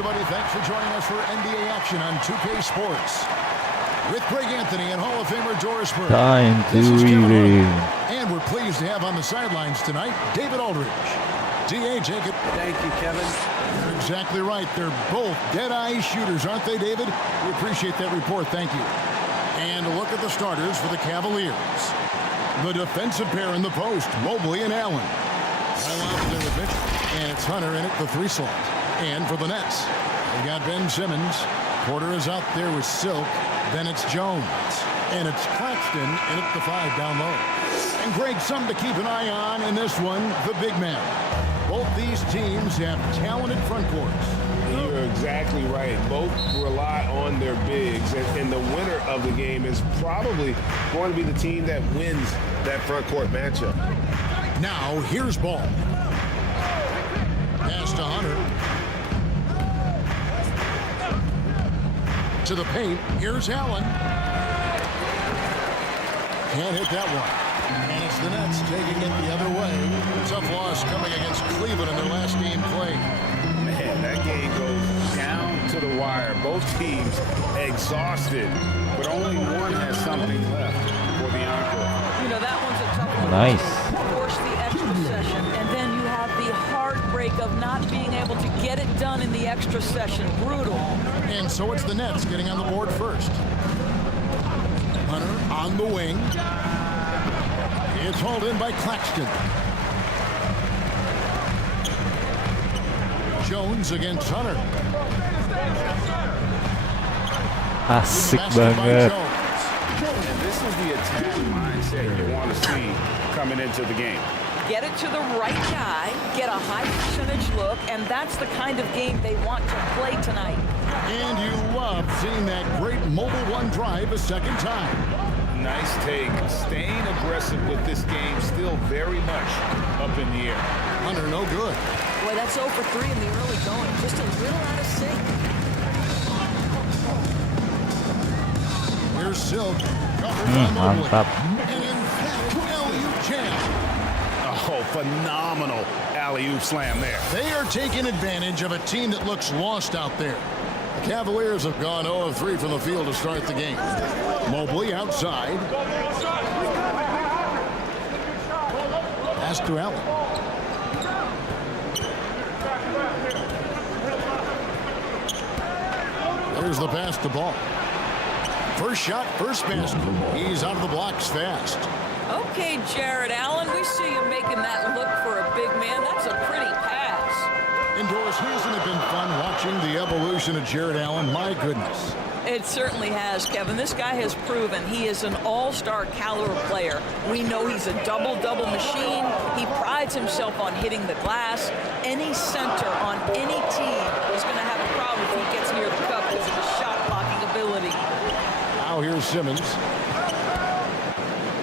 everybody. Thanks for joining us for NBA action on 2K Sports. With Greg Anthony and Hall of Famer Doris Burke. Time to review. And we're pleased to have on the sidelines tonight, David Aldridge. D.A. Jacob. Thank you, Kevin. You're exactly right. They're both dead-eye shooters, aren't they, David? We appreciate that report. Thank you. And a look at the starters for the Cavaliers. The defensive pair in the post, Mobley and Allen. There with Mitchell. And it's Hunter in at the 3 slot. And for the Nets, they've got Ben Simmons. Porter is out there with Silk. Then it's Jones. And it's Claxton in at the 5 down low. And Greg, something to keep an eye on in this one, the big man. Both these teams have talented front courts. You're exactly right. Both rely on their bigs. And the winner of the game is probably going to be the team that wins that front court matchup. Now, here's ball. Pass to Hunter. To the paint. Here's Allen. Can't hit that one. And it's the Nets taking it the other way. Tough loss coming against Cleveland in their last game played. Man, that game goes down to the wire. Both teams exhausted, but only one has something left for the encore. You know, that one's a tough one. Nice. Force the extra session, and then you have the heartbreak of not being able to get it done in the extra session. Brutal. And so it's the Nets getting on the board first. Hunter on the wing. It's hauled in by Claxton. Jones against Hunter. Asik Basket by banget. Jones. And this is the attack mindset you want to see coming into the game. Get it to the right guy, get a high percentage look, and that's the kind of game they want to play tonight. And you love seeing that great mobile one drive a second time. Nice take. Staying aggressive with this game, still very much up in the air. Hunter, no good. Boy, that's 0 for 3 in the early going. Just a little out of sync. Here's Silk. Covered by Mobley. Mantap. An emphatic alley-oop jam. Oh, phenomenal alley-oop slam there. They are taking advantage of a team that looks lost out there. The Cavaliers have gone 0 of 3 from the field to start the game. Mobley outside. Pass to Allen. There's the pass to Ball. First shot, first basket. He's out of the blocks fast. Okay, Jared Allen, we see you making that look for a big man. That's a pretty pass. Indoors, hasn't it been fun watching the evolution of Jared Allen? My goodness. It certainly has, Kevin. This guy has proven he is an all-star caliber player. We know he's a double-double machine. He prides himself on hitting the glass. Any center on any team is going to have a problem if he gets near the cup because of his shot-blocking ability. Now here's Simmons.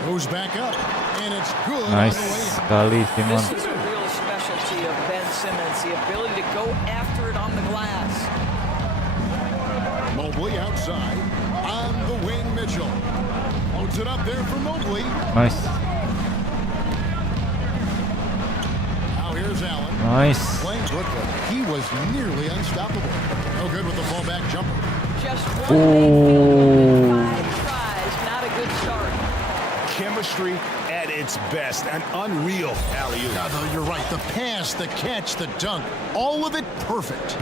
Goes back up, and it's good. Nice on the way. sekali Simon. This is a real specialty of Ben Simmons, the ability to go after it on the glass. Mobley outside. On the wing, Mitchell. Loads it up there for Mobley. Nice. Now here's Allen. Nice. Playing Brooklyn. He was nearly unstoppable. No good with the fallback jumper. Just one field, Oh. 5 tries, not a good start. Chemistry at its best. An unreal alley-oop. Yeah, though, you're right. The pass, the catch, the dunk. All of it perfect.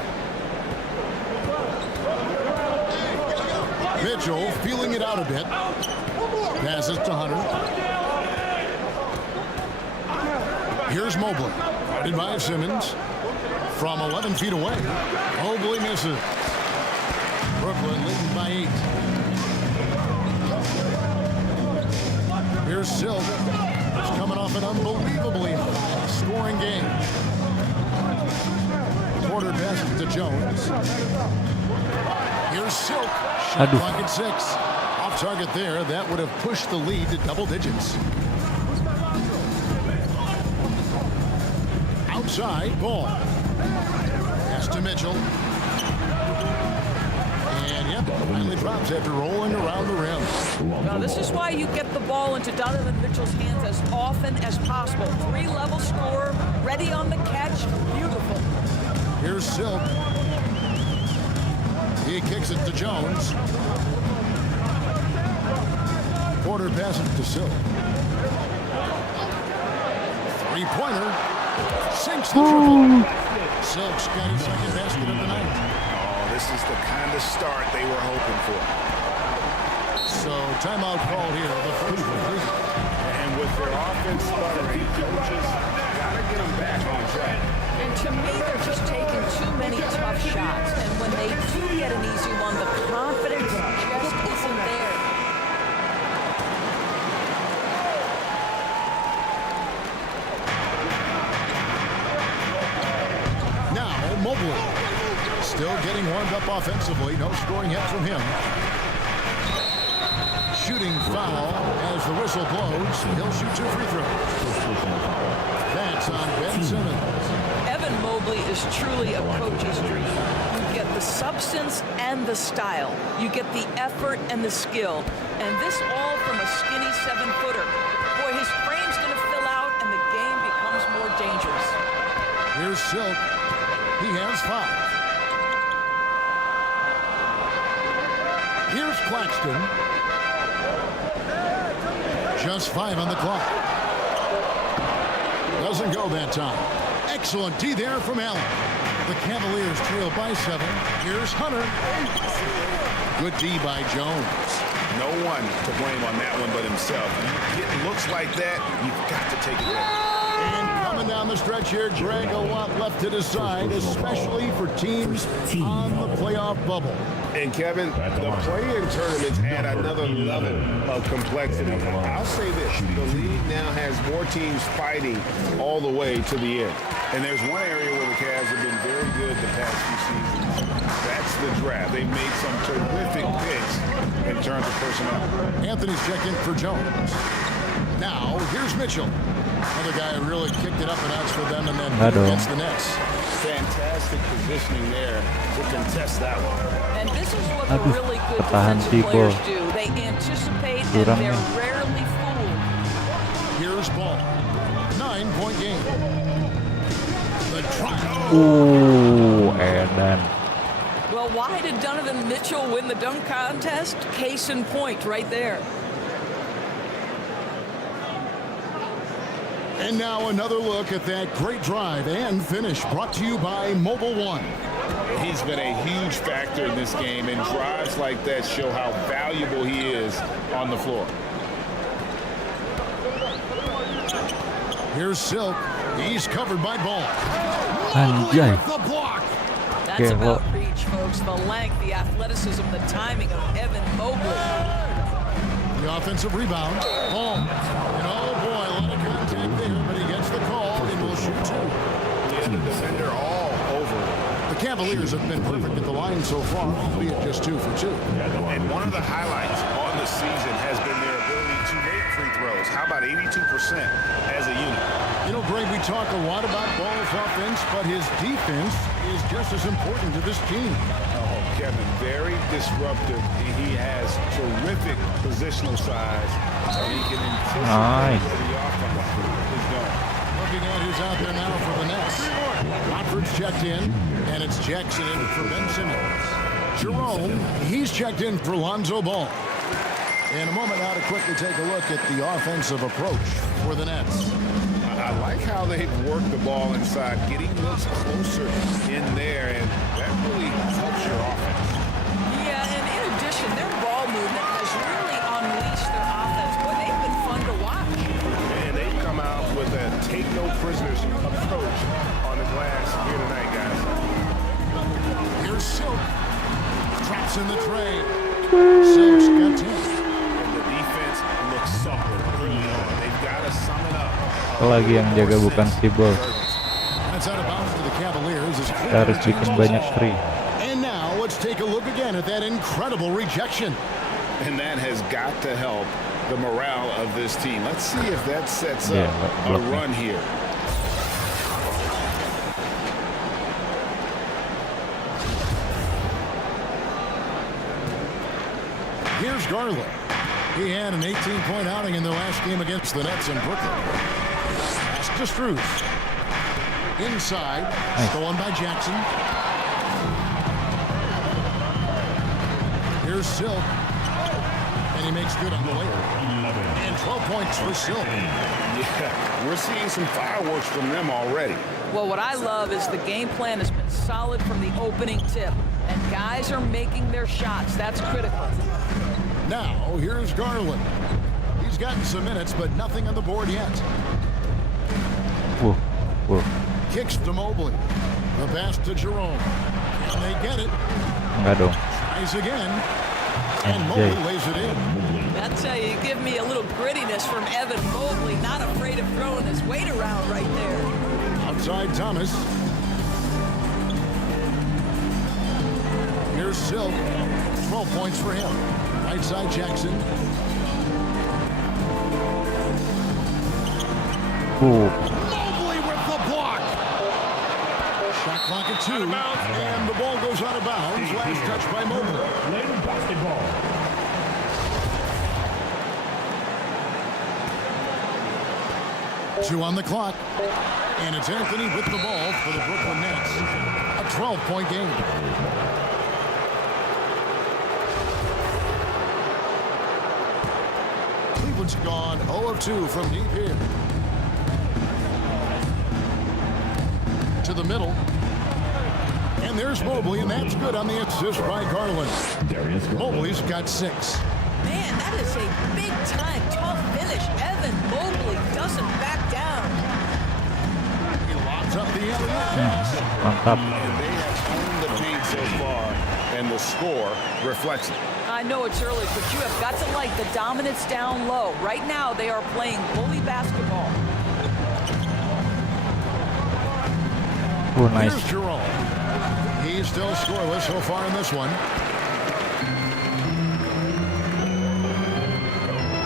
Mitchell feeling it out a bit. Passes to Hunter. Here's Mobley. Guarded by Simmons. From 11 feet away. Mobley misses. Brooklyn leading by 8. Here's Silk. He's coming off an unbelievably high-scoring game. Porter passes to Jones. Here's Silk. Shot Aduh. clock at 6. Off target there. That would have pushed the lead to double digits. Outside, Ball. Pass to Mitchell. And yep, finally drops after rolling around the rim. Now, this is why you get the ball into Donovan Mitchell's hands as often as possible. 3-level score, ready on the catch, beautiful. Here's Silk. He kicks it to Jones. Porter passes to Silk. Three-pointer. Sinks the triple. Silk's got his second basket of the night. Oh, this is the kind of start they were hoping for. So timeout called here. The first one. And with their offense sputtering, coaches got to get them back on track. And to me, they're just taking too many tough shots. And when they do get an easy one, the confidence just isn't there. Now, Mobley. Still getting warmed up offensively. No scoring yet from him. Shooting foul as the whistle blows. He'll shoot 2 free throws. That's on Ben Simmons. Evan Mobley is truly a coach's dream. You get the substance and the style. You get the effort and the skill. And this all from a skinny 7-footer. Boy, his frame's going to fill out and the game becomes more dangerous. Here's Silk. He has 5. Here's Claxton. Just 5 on the clock. Doesn't go that time. Excellent D there from Allen. The Cavaliers trail by 7. Here's Hunter. Good D by Jones. No one to blame on that one but himself. When you get looks like that, you've got to take it back. And coming down the stretch here, Greg, a lot left to decide, especially for teams on the playoff bubble. And Kevin, the play-in tournaments add another level of complexity. I'll say this, the league now has more teams fighting all the way to the end. And there's one area where the Cavs have been very good the past few seasons. That's the draft. They've made some terrific picks in terms of personnel. Anthony's checked in for Jones. Now, here's Mitchell. Another guy who really kicked it up a notch for them and then against the Nets. Fantastic positioning there to contest that one. And this is what the really good defensive players do. They anticipate and they're rarely fooled. Here's Ball. 9-point game. The try. Ooh, Edan. Well, why did Donovan Mitchell win the dunk contest? Case in point right there. And now another look at that great drive and finish brought to you by Mobile One. He's been a huge factor in this game, and drives like that show how valuable he is on the floor. Here's Silk. He's covered by Ball. Anjay. With the block. That's about reach, folks. The length, the athleticism, the timing of Evan Mobley. The offensive rebound. Ball. And oh boy, a lot of contact there, but he gets the call and will shoot 2. Yeah, the defender all over. The Cavaliers have been perfect at the line so far, albeit just 2 for 2. And one of the highlights on the season has been their ability to make free throws. How about 82% as a unit? You know, Greg, we talk a lot about Ball's offense, but his defense is just as important to this team. Oh, Kevin, very disruptive. He has terrific positional size, and he can anticipate where the offense is going. Looking at who's out there now for the Nets. Rockford's checked in, and it's Jackson in for Ben Simmons. Jerome, he's checked in for Lonzo Ball. In a moment now to quickly take a look at the offensive approach for the Nets. I like how they've worked the ball inside, getting looks closer in there, and that really helps your offense. Yeah, and in addition, their ball movement has really unleashed their offense. Boy, they've been fun to watch. And they've come out with a take-no-prisoners approach on the glass here tonight, guys. Here's Silk. Traps in the tray. Silk's got 2. And the defense looks solid early on. They've got to sum it up. Lagi yang jaga bukan si ball. That's out of bounds to the Cavaliers. Harus bikin banyak free. And now let's take a look again at that incredible rejection. And that has got to help the morale of this team. Let's see if that sets up a run here. Here's Garland. He had an 18-point outing in their last game against the Nets in Brooklyn. Pass to Strus. Inside. Stolen by Jackson. Here's Silk. And he makes good on the way. And 12 points for Silk. Yeah, we're seeing some fireworks from them already. Well, what I love is the game plan has been solid from the opening tip. And guys are making their shots. That's critical. Now, here's Garland. He's gotten some minutes, but nothing on the board yet. Whoa, whoa. Kicks to Mobley. The pass to Jerome. And they get it. Enggak dong. Tries again. And Anjay. Mobley lays it in. That's how you give me a little grittiness from Evan Mobley. Not afraid of throwing his weight around right there. Outside Thomas. Here's Silk. 12 points for him. Right side Jackson. Boom. Mobley with the block. Shot clock at 2. And the ball goes out of bounds. Last touch by Mobley. Basketball. 2 on the clock. And it's Anthony with the ball for the Brooklyn Nets. A 12-point game. Cleveland's gone 0 of 2 from deep here. To the middle. And there's Mobley, and that's good on the assist by Garland. Mobley's got 6. Man, that is a big-time tough finish. Evan Mobley doesn't back down. He locks up the alley. Mantap. And they have owned the paint so far, and the score reflects it. I know it's early, but you have got to like the dominance down low. Right now, they are playing bully basketball. Oh, nice. Here's Jerome. He's still scoreless so far in this one.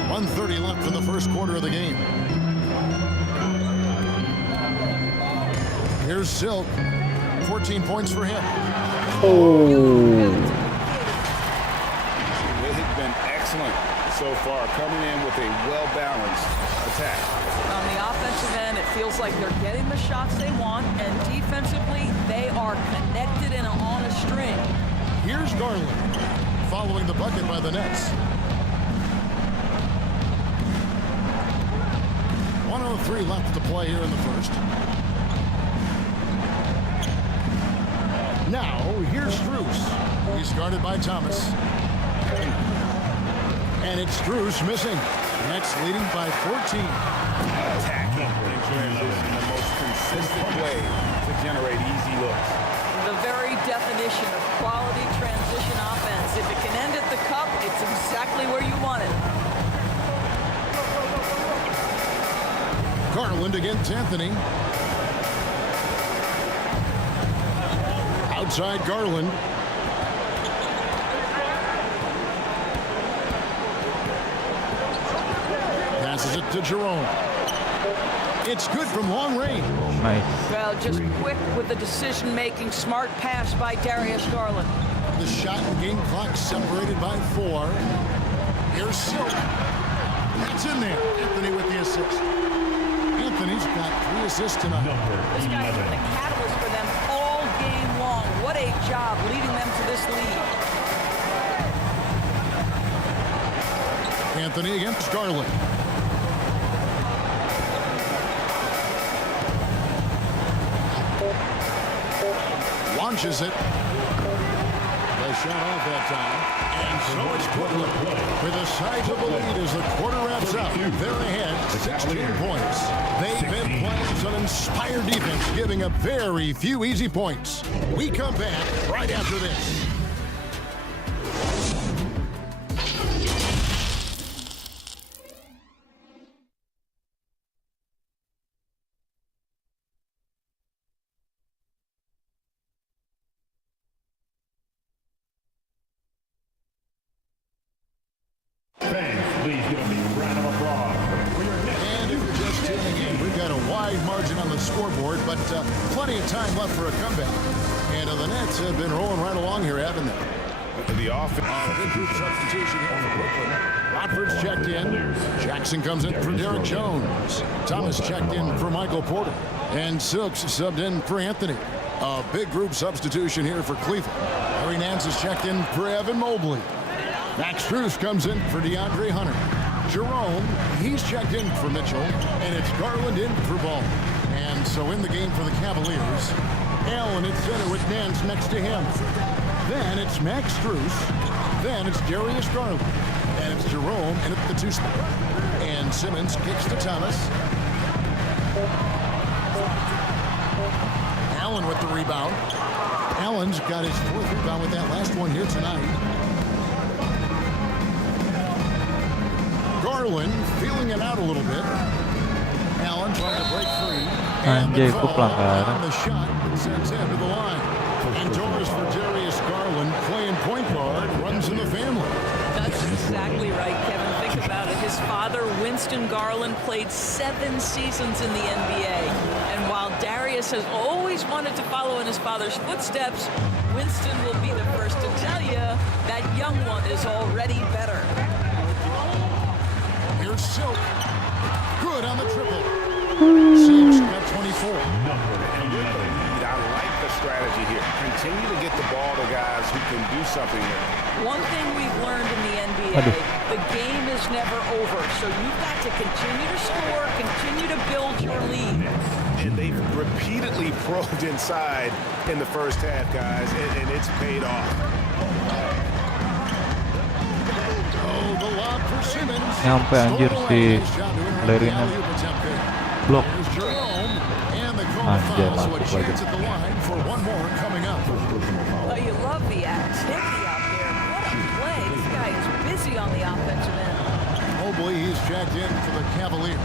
1:30 left in the first quarter of the game. Here's Silk. 14 points for him. They have been excellent so far, coming in with a well-balanced attack. On the offensive end, it feels like they're getting the shots they want, and defensively, they are connected and on a string. Here's Garland. Following the bucket by the Nets. 1:03 left to play here in the first. Now, here's Strus. He's guarded by Thomas. And it's Strus missing. Nets leading by 14. Attacking in transition, the most consistent way to generate easy looks. The very definition of quality transition offense. If it can end at the cup, it's exactly where you want it. Garland against Anthony. Outside Garland. Passes it to Jerome. It's good from long range. Nice. Well, just quick with the decision-making, smart pass by Darius Garland. The shot and game clock separated by 4. Here's Silk. That's in there. Anthony with the assist. Anthony's got 3 assists tonight. This guy's been a catalyst for them all game long. What a job leading them to this lead. Anthony against Garland. Launches it. The shot off that time. And so it's Brooklyn with a sizable lead as the quarter wraps up. They're ahead 16 points. They've been playing some inspired defense, giving up very few easy points. We come back right after this. Fans, please give me a round of applause for your next. And if you're just tuning in, we've got a wide margin on the scoreboard, but plenty of time left for a comeback. And the Nets have been rolling right along here, haven't they? The offense. Big group substitution here for Brooklyn. Rockford's checked in. Jackson comes in for Derek Jones. Thomas checked in for Michael Porter. And Silks subbed in for Anthony. A big group substitution here for Cleveland. Harry Nance is checked in for Evan Mobley. Max Strus comes in for DeAndre Hunter. Jerome, he's checked in for Mitchell, and it's Garland in for Ball. And so in the game for the Cavaliers, Allen at center with Nance next to him. Then it's Max Strus. Then it's Darius Garland. And it's Jerome in at the 2 spot. And Simmons kicks to Thomas. Allen with the rebound. Allen's got his 4th rebound with that last one here tonight. Garland feeling it out a little bit. Allen trying to break free. And the call on the shot sends him to the line. Indoors for Darius Garland, playing point guard, runs in the family. That's exactly right, Kevin. Think about it. His father, Winston Garland, played 7 seasons in the NBA. And while Darius has always wanted to follow in his father's footsteps, Winston will be the first to tell you that young one is already better. Here's Silk. Good on the triple. Silk's got 24. I like the strategy here. Continue to get the ball to guys who can do something here. One thing we've learned in the NBA, the game is never over. So you've got to continue to score, continue to build your lead. And they've repeatedly probed inside in the first half, guys, and it's paid off. Oh, the lob for Simmons. Nyampe anjir si Larry-nya. Blok. Here's Jerome. And the call Anjir, foul, so a masuk chance lagi. at the line for one more coming up. Oh, you love the activity out there. What a play. This guy is busy on the offensive end. Mobley, he's checked in for the Cavaliers.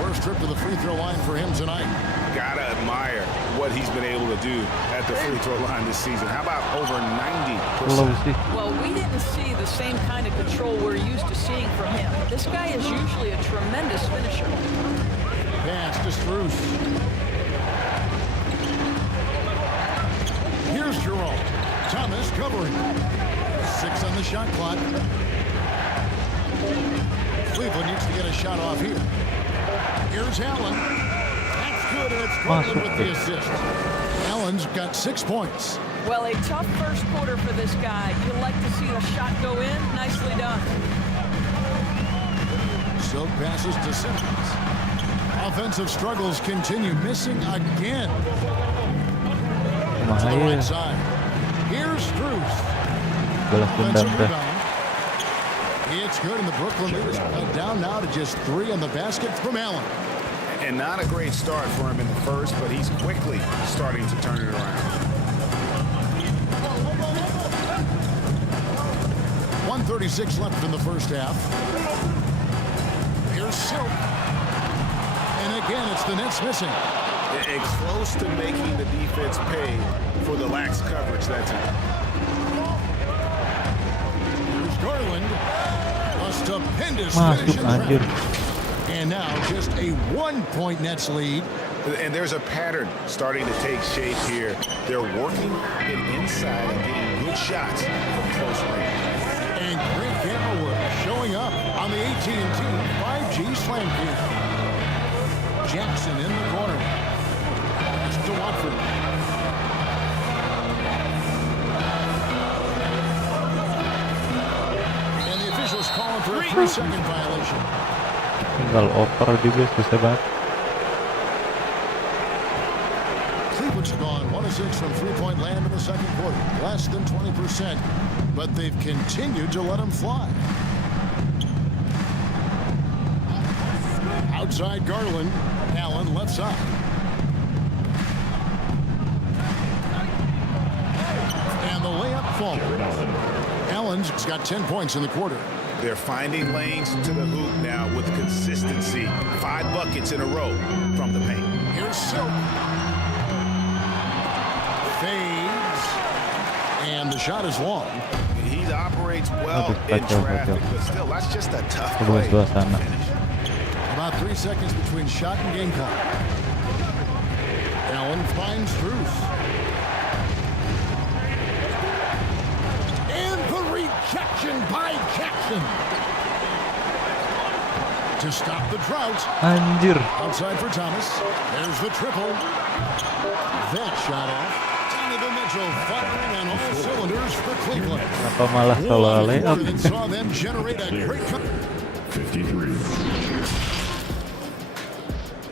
First trip to the free throw line for him tonight. Gotta admire what he's been able to do at the free throw line this season. How about over 90%? Low sih. Well, we didn't see the same kind of control we're used to seeing from him. This guy is usually a tremendous finisher. Pass to Strus. Here's Jerome. Thomas covering. 6 on the shot clock. Cleveland needs to get a shot off here. Here's Allen. That's good, and it's Garland with the assist. Allen's got 6 points. Well, a tough first quarter for this guy. You'd like to see the shot go in. Nicely done. Silk passes to Simmons. Offensive struggles continue, missing again. To the right side. Here's Strus. Balas dendam Offensive dah. rebound. It's good, and the Brooklyn leaders cut down now to just 3 on the basket from Allen. And not a great start for him in the first, but he's quickly starting to turn it around. 1:36 left in the first half. Here's Silk. And again, it's the Nets missing. It's close to making the defense pay for the lax coverage that time. Here's Garland. A stupendous Masuk finish in anjir. traffic. And now just a 1-point Nets lead. And there's a pattern starting to take shape here. They're working it inside and getting good shots from close range. And great camera work showing up on the AT&T 5G Slam Cam. Jackson in the corner. Pass to Watford. And the officials calling for a 3-second violation. Tinggal over juga susah banget. Cleveland's gone 1-6 from three-point land in the second quarter. Less than 20%, but they've continued to let them fly. Outside Garland. Allen left side. And the layup falls. Allen's got 10 points in the quarter. They're finding lanes to the hoop now with consistency. 5 buckets in a row from the paint. Here's Silk. Fades. And the shot is long. He operates well in traffic, but still, that's just a tough play. Suasana. About 3 seconds between shot and game clock. Allen finds Strus. And the rejection by Jackson. To stop the drought. Anjir. Outside for Thomas. There's the triple. That shot off. Donovan Mitchell firing on all cylinders for Cleveland. Kenapa malah solo layup? And saw them generate a great 53.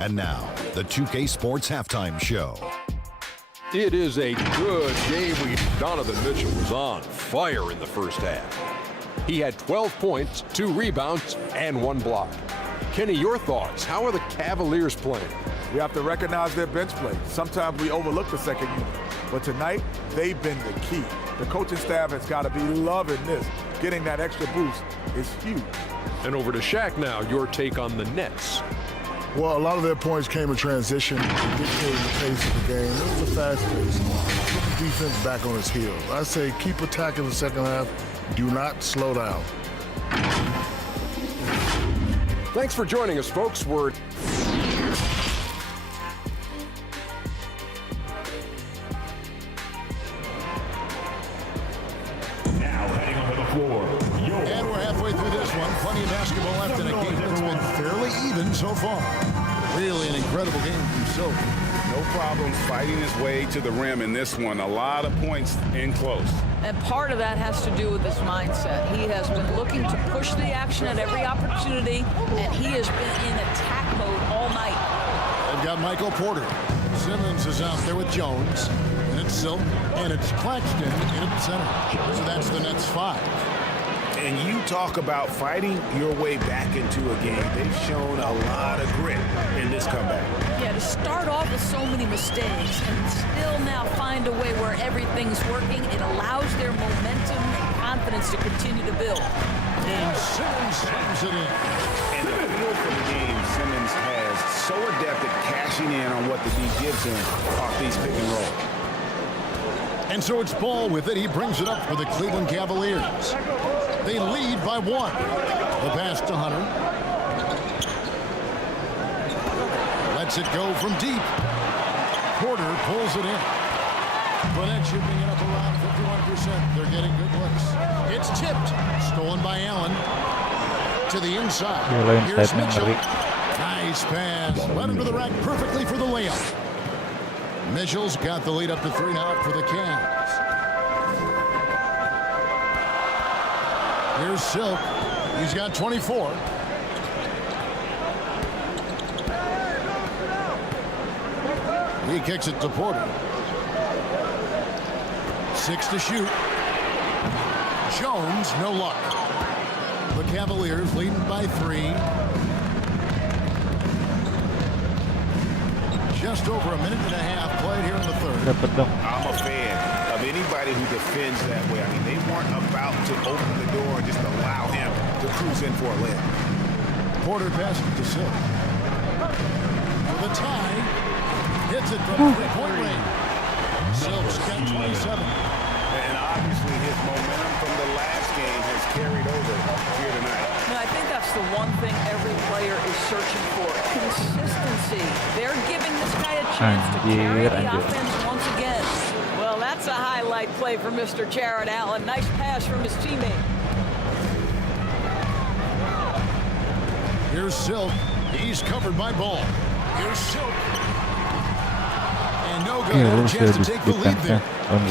And now, the 2K Sports Halftime Show. It is a good game. Donovan Mitchell was on fire in the first half. He had 12 points, 2 rebounds, and 1 block. Kenny, your thoughts? How are the Cavaliers playing? We have to recognize their bench play. Sometimes we overlook the second unit. But tonight, they've been the key. The coaching staff has got to be loving this. Getting that extra boost is huge. And over to Shaq now, your take on the Nets. Well, a lot of their points came in transition, dictating the pace of the game. It was a fast pace. Put the defense back on its heels. I say keep attacking the second half. Do not slow down. Thanks for joining us, folks. We're Now heading onto the floor, And we're halfway through this one. Plenty of basketball left in a game that's been fairly even so far. Really an incredible game from Silk. No problem fighting his way to the rim in this one. A lot of points in close. And part of that has to do with his mindset. He has been looking to push the action at every opportunity, and he has been in attack mode all night. They've got Michael Porter. Simmons is out there with Jones. And it's Silk. And it's Claxton in at the center. So that's the Nets 5. And you talk about fighting your way back into a game. They've shown a lot of grit in this comeback. Yeah, to start off with so many mistakes and still now find a way where everything's working, it allows their momentum and confidence to continue to build. And Simmons slams it in. And the feel for the game Simmons has so adept at cashing in on what the D gives him off these pick and roll. And so it's Ball with it. He brings it up for the Cleveland Cavaliers. They lead by 1. The pass to Hunter. Lets it go from deep. Porter pulls it in. Burnett shooting it up around 51%. They're getting good looks. It's tipped. Stolen by Allen. To the inside. Here's Mitchell. Nice pass. Led him to the rack perfectly for the layup. Mitchell's got the lead up to 3 now for the Cavs. Here's Silk. He's got 24. He kicks it to Porter. 6 to shoot. Jones, no luck. The Cavaliers leading by 3. Just over a minute and a half played here in the third. Dapat dong. I'm a fan of anybody who defends that way. I mean, they weren't about to open the door and just allow him to cruise in for a layup. Porter passes to Silk. For the tie. Hits it from 3-point range. Silk's got 27. And obviously his momentum from the last game has carried over here tonight. Now, I think that's the one thing every player is searching for. Consistency. They're giving this guy a chance to carry the offense once again. Well, that's a highlight play for Mr. Jared Allen. Nice pass from his teammate. Here's Silk. He's covered by Ball. Here's Silk. And no good. Had a chance to take the lead there.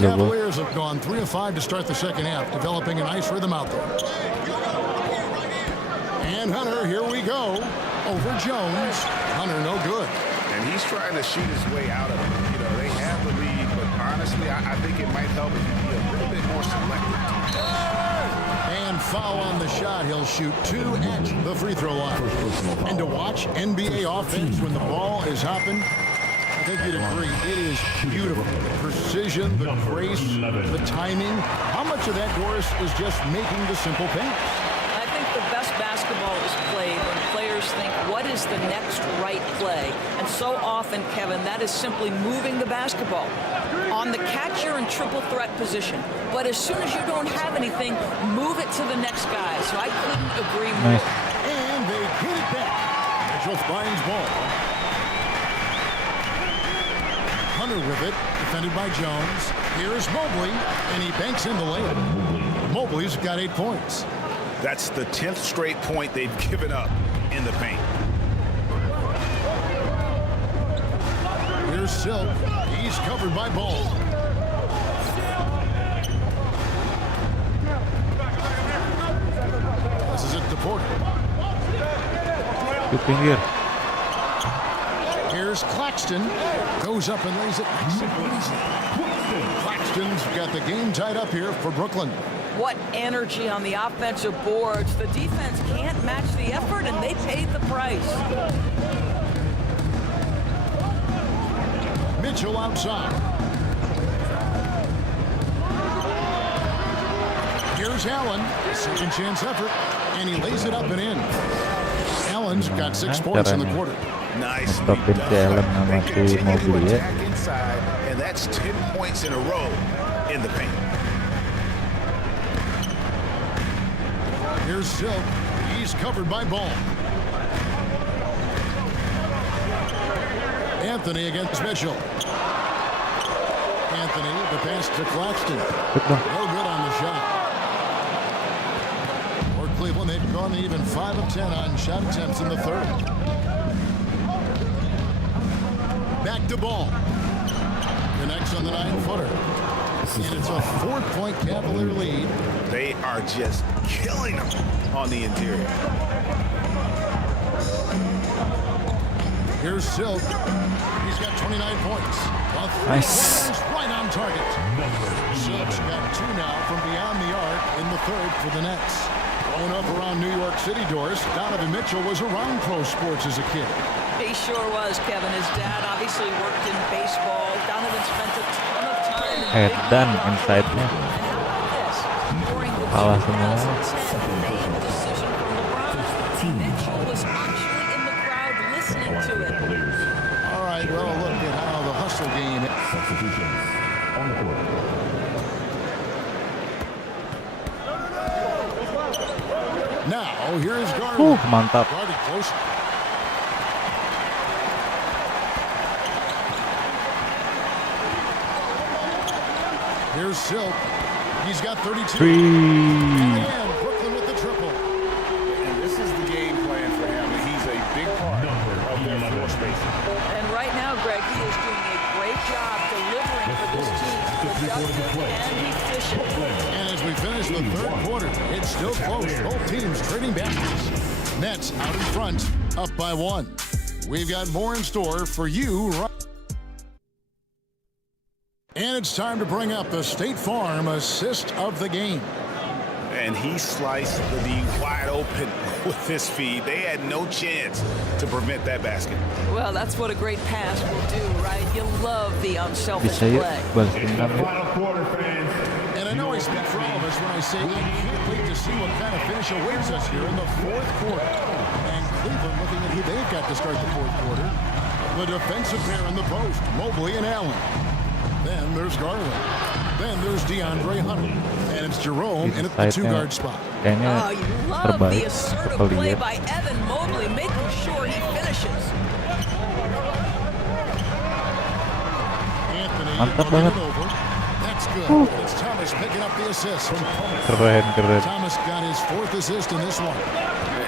Cavaliers have gone 3 of 5 to start the second half, developing a nice rhythm out there. And Hunter, here we go. Over Jones. Hunter, no good. And he's trying to shoot his way out of it. You know, they have the lead, but honestly, I think it might help if you be a little bit more selective. And foul on the shot. He'll shoot 2 at the free throw line. And to watch NBA offense when the ball is hopping, I think you'd agree, it is beautiful. The precision, the grace, the timing. How much of that, Doris, is just making the simple pass? I think the best basketball is played when players think, what is the next right play? And so often, Kevin, that is simply moving the basketball. On the catch, you're in triple threat position. But as soon as you don't have anything, move it to the next guy. So I couldn't agree more. And they get it back. Mitchell finds Ball. Hunter with it, defended by Jones. Here's Mobley, and he banks in the layup. Mobley's got 8 points. That's the 10th straight point they've given up in the paint. Here's Silk. He's covered by Ball. quarter. Ke pinggir. Here's Claxton. Goes up and lays it nice and easy. Claxton's got the game tied up here for Brooklyn. What energy on the offensive boards. The defense can't match the effort, and they paid the price. Mitchell outside. Here's Allen. Second chance effort. And he lays it up and in. Allen's got 6 points in the quarter. Nice. Stopin si Allen sama si Mobley ya. Inside, and that's 10 points in a row in the paint. Here's Silk. He's covered by Ball. Anthony against Mitchell. Anthony, the pass to Claxton. No good on the shot. For Cleveland, they've gone even 5 of 10 on shot attempts in the third. Back to Ball. Connects on the 9-footer. And it's a 4-point Cavalier lead. They are just killing them on the interior. Here's Silk. He's got 29 points. Nice. Right on target. Silk's got 2 now from beyond the arc in the third for the Nets. Growing up around New York City, Doris, Donovan Mitchell was around pro sports as a kid. He sure was, Kevin. His dad obviously worked in baseball. Donovan spent a ton of time in big Dan inside-nya. Kalah semua. Mitchell was actually in the crowd listening to it. All right, well, look at how the hustle game. Substitutions on the court. Now, here's Garland. Mantap. Guarded close. Here's Silk. He's got 32. And Brooklyn with the triple. And this is the game plan for him. He's a big part of their floor spacing. And right now, Greg, he is doing a great job delivering for this team. Productive and efficient. And as we finish the third quarter, it's still close. Both teams trading baskets. Nets out in front, up by 1. We've got more in store for you. And it's time to bring up the State Farm assist of the game. And he sliced the D wide open with his feed. They had no chance to prevent that basket. Well, that's what a great pass will do, right? You love the unselfish Bisa yuk, play. balas dendam yuk. Final quarter, fans. And I know I speak for all of us when I say I can't wait to see what kind of finish awaits us here in the fourth quarter. And Cleveland looking at who they've got to start the fourth quarter. The defensive pair in the post, Mobley and Allen. Then there's Garland. Then there's DeAndre Hunter. And it's Jerome in at the 2-guard spot. Oh, you love the assertive play by Evan Mobley, making sure he finishes. Anthony Mantap running banget. it over. That's good. It's Thomas picking up the assist. Keren. Thomas got his 4th assist in this one.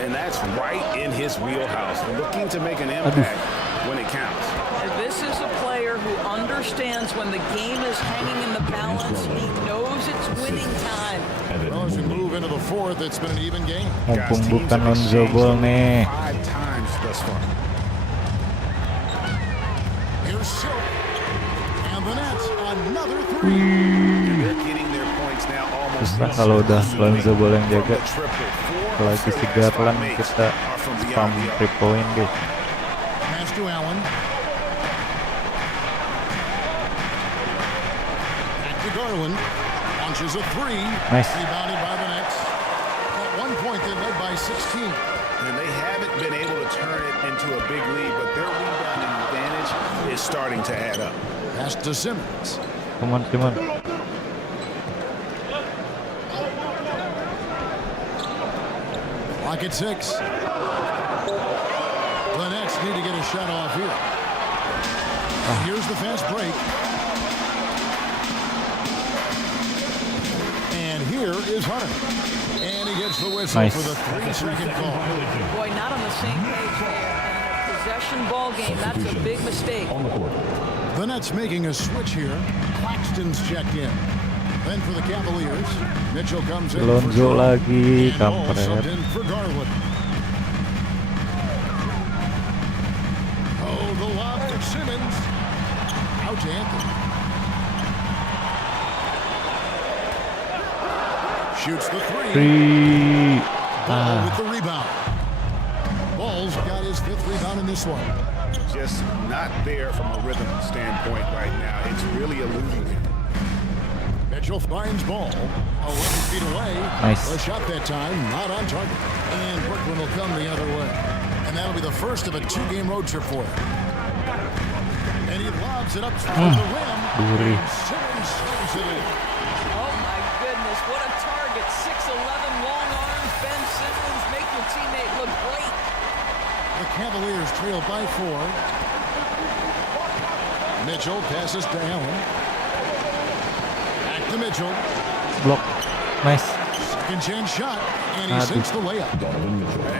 And that's right in his wheelhouse. Looking to make an impact when it counts. This is a player who understands when the game is hanging in the balance. He knows it's winning time. Well, as we move into the fourth, it's been an even game. Mumpung bukan Lonzo Ball nih. 5 times thus far. Here's Silk. And the Nets, another 3. They're getting their points now almost. Susah kalau udah Lonzo Ball yang jaga. Apalagi si Garland kita spam 3 point guys. Pass to Allen. Garland launches a 3. Nice. Rebounded by the Nets. At one point, they led by 16. And they haven't been able to turn it into a big lead, but their rebounding advantage is starting to add up. Pass to Simmons. Come on. Clock at 6. The Nets need to get a shot off here. Here's the fast break. Here is Hunter. And he gets the whistle for the 3-second call. Boy, not on the same page there. Possession ball game, that's a big mistake. The Nets making a switch here. Claxton's checked in. Then for the Cavaliers, Mitchell comes in. Lonzo lagi, kampret. For Garland. Oh, the lob to Simmons. Out to Anthony. Shoots the three. Ball with the rebound. Ball's got his 5th rebound in this one. Just not there from a rhythm standpoint right now. It's really eluding him. Mitchell finds ball 11 feet away. Nice. The shot that time, not on target. And Brooklyn will come the other way. And that'll be the first of a 2-game road trip for him. And he lobs it up to the rim. Duri. Simmons slows it in. Oh my goodness, what a target. 6'11", long arm, Ben Simmons, make your teammate look great. The Cavaliers trail by 4. Mitchell passes to Allen. Back to Mitchell. Block. Nice. Second chance shot, and he sinks the layup.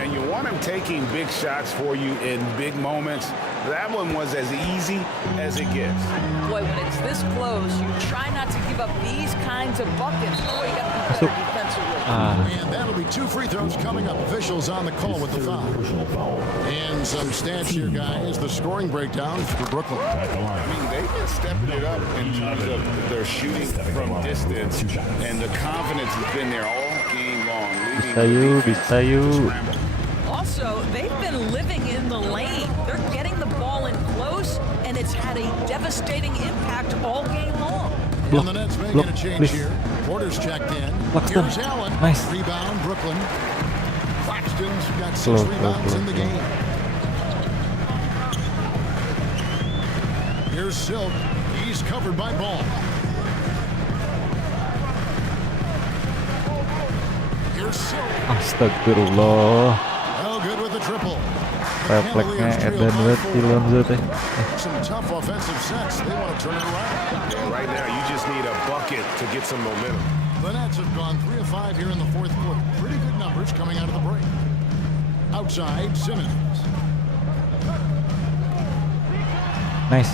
And you want him taking big shots for you in big moments. That one was as easy as it gets. Boy, when it's this close, you try not to give up these kinds of buckets. Boy, you got to be better defensively. And that'll be 2 free throws coming up. Officials on the call with the foul. And some stats here, guys. The scoring breakdown for Brooklyn. I mean, they've been stepping it up in terms of their shooting from distance, and the confidence has been there all game long. Bisa you. Also, they've been living in the lane. They're getting the ball in close, and it's had a devastating impact all game long. And the Nets making a change here. Porter's checked in. Here's Allen. Nice. Rebound, Brooklyn. Claxton's got 6 rebounds in the game. Here's Silk. He's covered by Ball. Here's Silk. Astagfirullah. No good with the triple. Refleksnya Eden banget si Lonzo teh. Some tough offensive sets. They want to turn it around. Yeah, right now, you just need a bucket to get some momentum. The Nets have gone 3 of 5 here in the 4th quarter. Pretty good numbers coming out of the break. Outside, Simmons. Nice.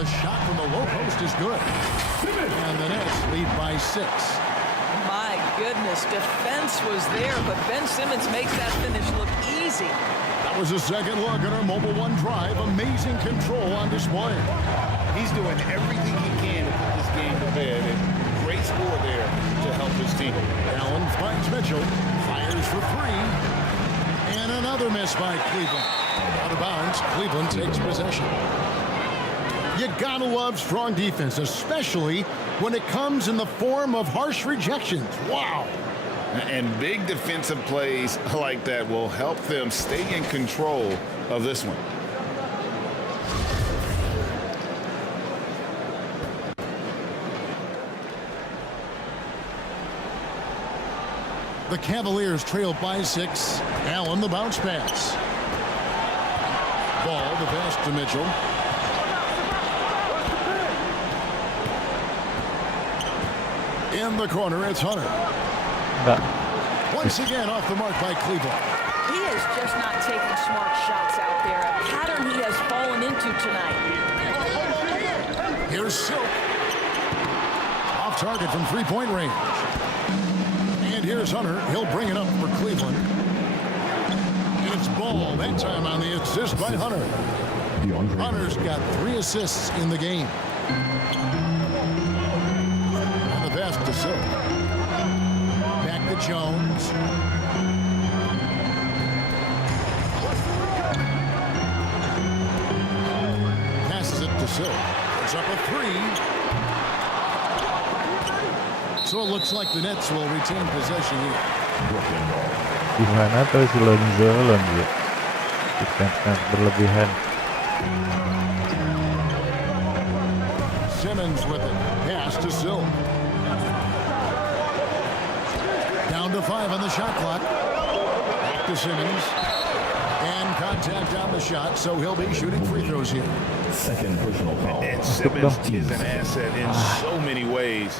The shot from the low post is good. And the Nets lead by 6. My goodness, defense was there, but Ben Simmons makes that finish look easy. That was a second look at our Mobile One drive. Amazing control on display. He's doing everything he can to put this game to bed, and great score there to help his team. Allen finds Mitchell. Fires for 3. And another miss by Cleveland. Out of bounds, Cleveland takes possession. You gotta love strong defense, especially when it comes in the form of harsh rejections. Wow. And big defensive plays like that will help them stay in control of this one. The Cavaliers trail by 6. Allen, the bounce pass. Ball, the pass to Mitchell. In the corner, it's Hunter. Once again, off the mark by Cleveland. He is just not taking smart shots out there. A pattern he has fallen into tonight. Here's Silk. Off target from 3-point range. And here's Hunter. He'll bring it up for Cleveland. And it's Ball, that time on the assist by Hunter. Hunter's got 3 assists in the game. And the pass to Silk. Back to Jones. Passes it to Silk. It's up a 3. So it looks like the Nets will retain possession here. Gimana tuh si Lonzo? Defense berlebihan. Simmons with it. Pass to Silk. Down to 5 on the shot clock. Back to Simmons. And contact on the shot, so he'll be shooting free throws here. Second personal foul. And Simmons is an asset in so many ways.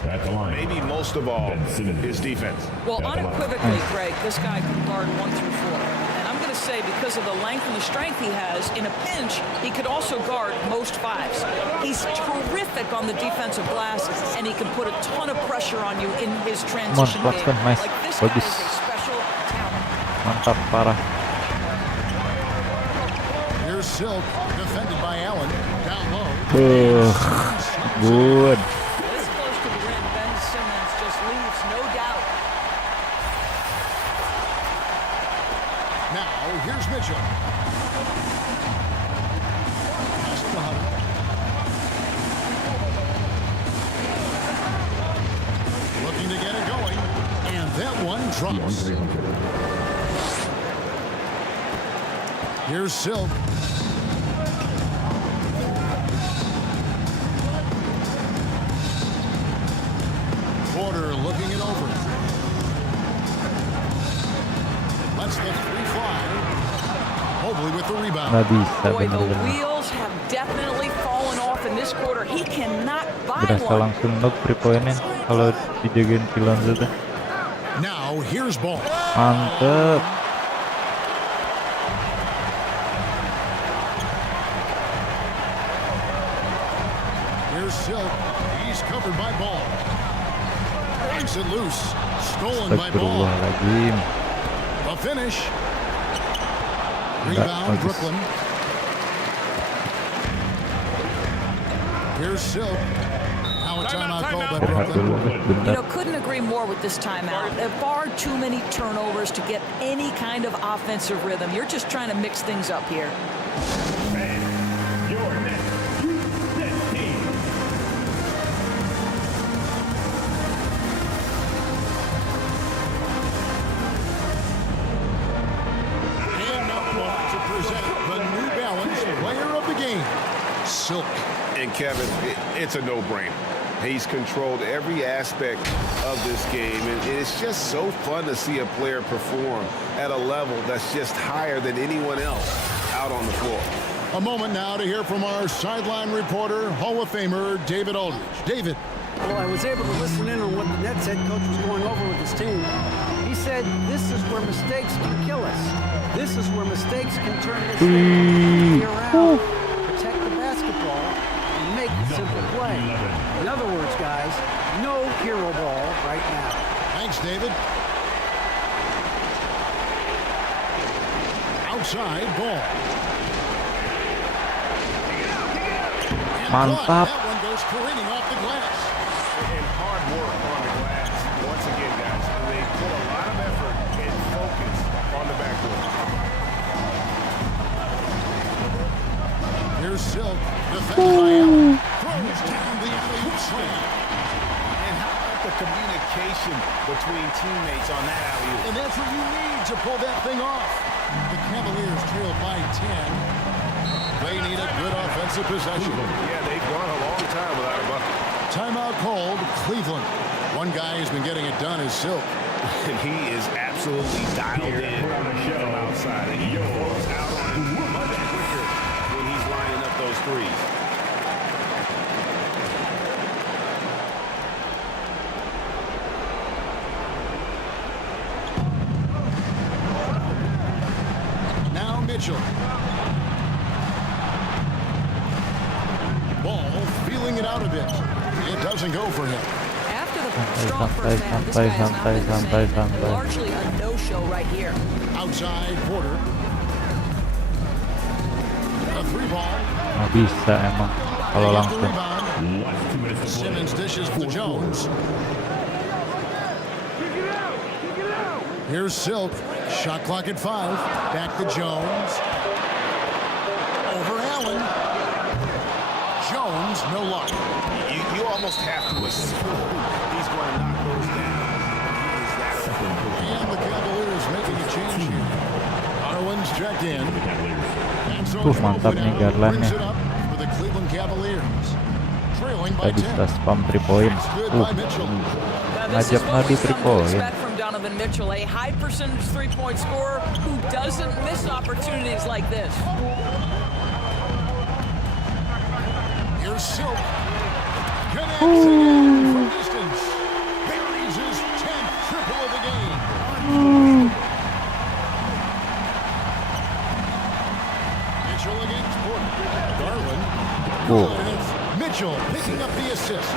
Maybe most of all, his defense. Well, unequivocally, Greg, this guy can guard 1 through 4. And I'm going to say because of the length and the strength he has, in a pinch, he could also guard most fives. He's terrific on the defensive glass, and he can put a ton of pressure on you in his transition game. Nice. Like this guy Bagus. is a special talent. Mantap parah. Here's Silk, defended by Allen. Down low. Good. This close to the rim, Ben Simmons just leaves no doubt. Now, here's Mitchell. Pass to Hunter. Looking to get it going. And that one drops. Here's Silk. Porter looking it over. Lets the three fly. Mobley with the rebound. Nggak bisa Boy, the bener-bener. wheels have definitely fallen off in this quarter. He cannot buy Berasa one. langsung knock 3 poinnya kalau dijagain si Lonzo tuh. Now, here's Ball. Mantep. Here's Silk. He's covered by Ball. Breaks it loose. Stolen by Ball. Astagfirullahaladzim. A finish. Enggak, Rebound, bagus. Brooklyn. Here's Silk. Now a timeout call by Rehat dulu, Brooklyn. You bentar. know, couldn't agree more with this timeout. There are far too many turnovers to get any kind of offensive rhythm. You're just trying to mix things up here. Your next 15. And now to present the New Balance Player of the Game, Silk. And Kevin, it's a no-brainer. He's controlled every aspect of this game, and it's just so fun to see a player perform at a level that's just higher than anyone else out on the floor. A moment now to hear from our sideline reporter, Hall of Famer David Aldridge. David. Well, I was able to listen in on what the Nets head coach was going over with his team. He said, this is where mistakes can kill us. This is where mistakes can turn this thing around. Protect the basketball and make a simple play. In other words, guys, no hero ball right now. Thanks, David. Outside Ball. And Mantap. That one goes careening off the glass. And hard work on the glass. Once again, guys, they put a lot of effort and focus on the backboard. Here's Silk, defended by Allen. Throws down the alley-oop slam. And how about the communication between teammates on that alley-oop? And that's what you need to pull that thing off. The Cavaliers trail by 10. They need a good offensive possession. Yeah, they've gone a long time without a bucket. Timeout called, Cleveland. One guy who's been getting it done is Silk. And he is absolutely dialed in from outside. And he goes out on it much quicker when he's lining up those threes. Now Mitchell. Ball feeling it out a bit. It doesn't go for him. After the strong first half, this guy has not been the same. Largely a no-show right here. Outside Porter. A three ball. Nggak bisa emang kalau They get the langsung. rebound. Simmons dishes to Jones. Here's Silk. Shot clock at 5. Back to Jones. Over Allen. Jones, no luck. You almost have to assume he's going to knock those down. And the Cavaliers making a change here. Harlan's checked in. And so Mantap nih Garland brings nih. it up for the Cleveland Cavaliers. Trailing by Tadi 10. kita spam 3 poin. Good by Mitchell. Now, this is Ngajak what ngadu we've 3 come to poin. expect from Donovan Mitchell, a high percentage three-point scorer who doesn't miss opportunities like this. Here's Silk. Connects again from distance. Buries his 10th triple of the game. good. And it's Mitchell picking up the assist.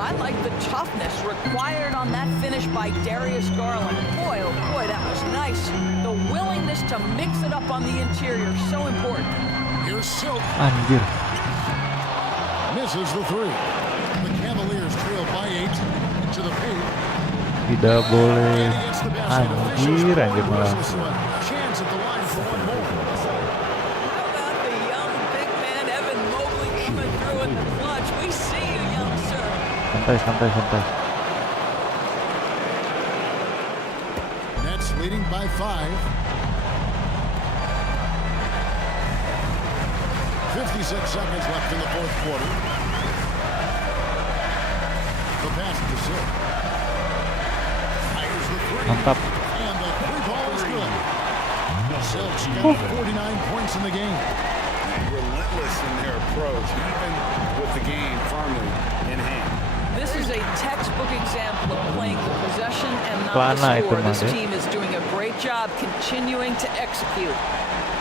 I like the toughness required on that finish by Darius Garland. Boy, oh boy, that was nice. The willingness to mix it up on the interior, so important. Here's Silk. Anjir. Misses the three. The Cavaliers trail by 8 into the paint. Tidak boleh. And he gets the basket. Anjir, anjir malah. Chance at the line for one more. How about the young big man Evan Mobley coming through in the clutch? We see you, young sir. Santai. Nets leading by 5. 56 seconds left in the fourth quarter. The pass to Silk. Fires the three. Mantap. And the three ball is good. Silk's got 49 points in the game. Relentless in their approach, even with the game firmly in hand. This is a textbook example of playing the possession and not Pelana the score. itu, This Mas, ya. team is doing a great job continuing to execute.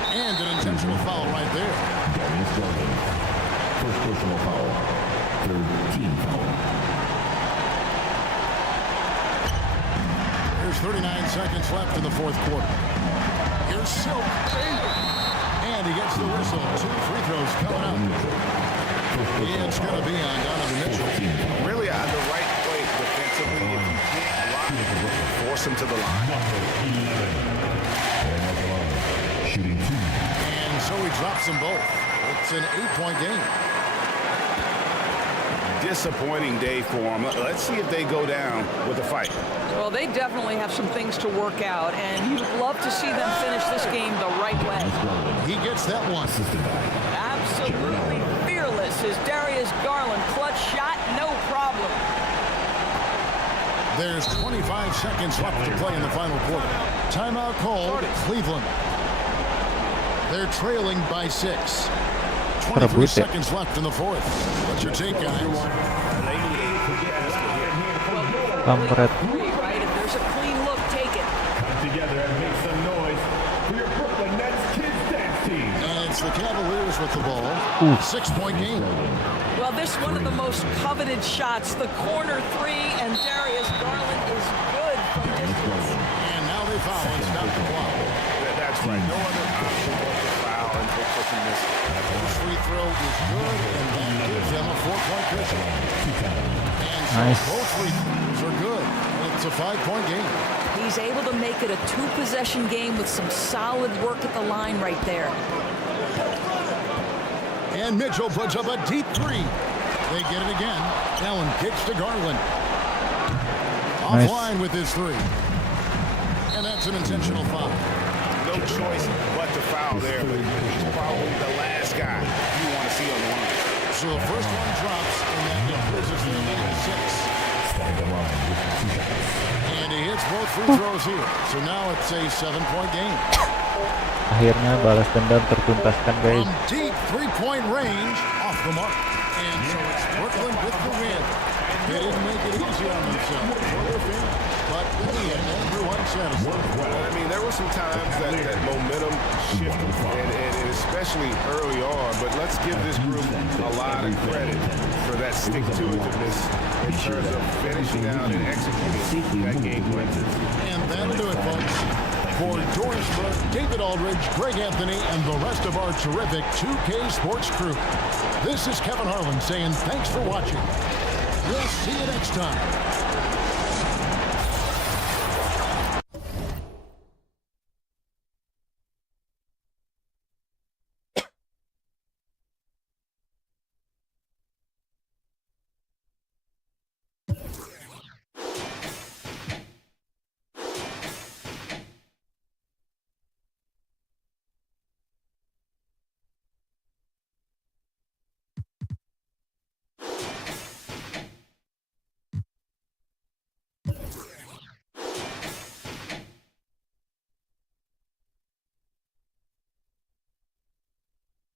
And an intentional foul right there. First personal foul. Third team foul. There's 39 seconds left in the fourth quarter. Here's Silk. And he gets the whistle. 2 free throws coming up. It's going to be on Donovan Mitchell. Really out of the right place defensively. If you can't block it, force him to the line. Shooting 2. And so he drops them both. It's an 8-point game. Disappointing day for him. Let's see if they go down with a fight. Well, they definitely have some things to work out, and you'd love to see them finish this game the right way. He gets that one. Absolutely fearless is Darius Garland. Clutch shot, no problem. There's 25 seconds left to play in the final quarter. Timeout called Cleveland. They're trailing by 6. 23 seconds left in the fourth. What's your take, guys? Gambar. Right? If there's a clean look, take it. Come together and make some noise for your Brooklyn Nets kids dance team. And it's the Cavaliers with the ball. 6-point game. Well, this one of the most coveted shots, the corner three, and Darius Garland is good from distance. And now they foul and stop the clock. That's right. No other option but to foul and hope for some miss. The free throw is good, and that gives them a 4-point cushion. And so Nice. both free throws are good. It's a 5-point game. He's able to make it a 2-possession game with some solid work at the line right there. And Mitchell puts up a deep 3. They get it again. Allen kicks to Garland. Nice. Offline with his 3. And that's an intentional foul. No choice but to foul there, but he's probably the last guy you want to see on the line. So the first one drops, and that puts us their lead at 6. And he hits both free throws here. So now it's a 7-point game. Akhirnya balas dendam tertuntaskan, guys. From deep 3-point range, off the mark. And so it's Brooklyn with the win. They didn't make it easy on themselves. But in the end, everyone's satisfied. I mean, there were some times that momentum shifted, and especially early on. But let's give this group a lot of credit for that stick-to-itiveness in terms of finishing out and executing that game plan. And that'll do it, folks. For Doris Burke, David Aldridge, Greg Anthony, and the rest of our terrific 2K Sports crew, this is Kevin Harlan saying thanks for watching. We'll see you next time.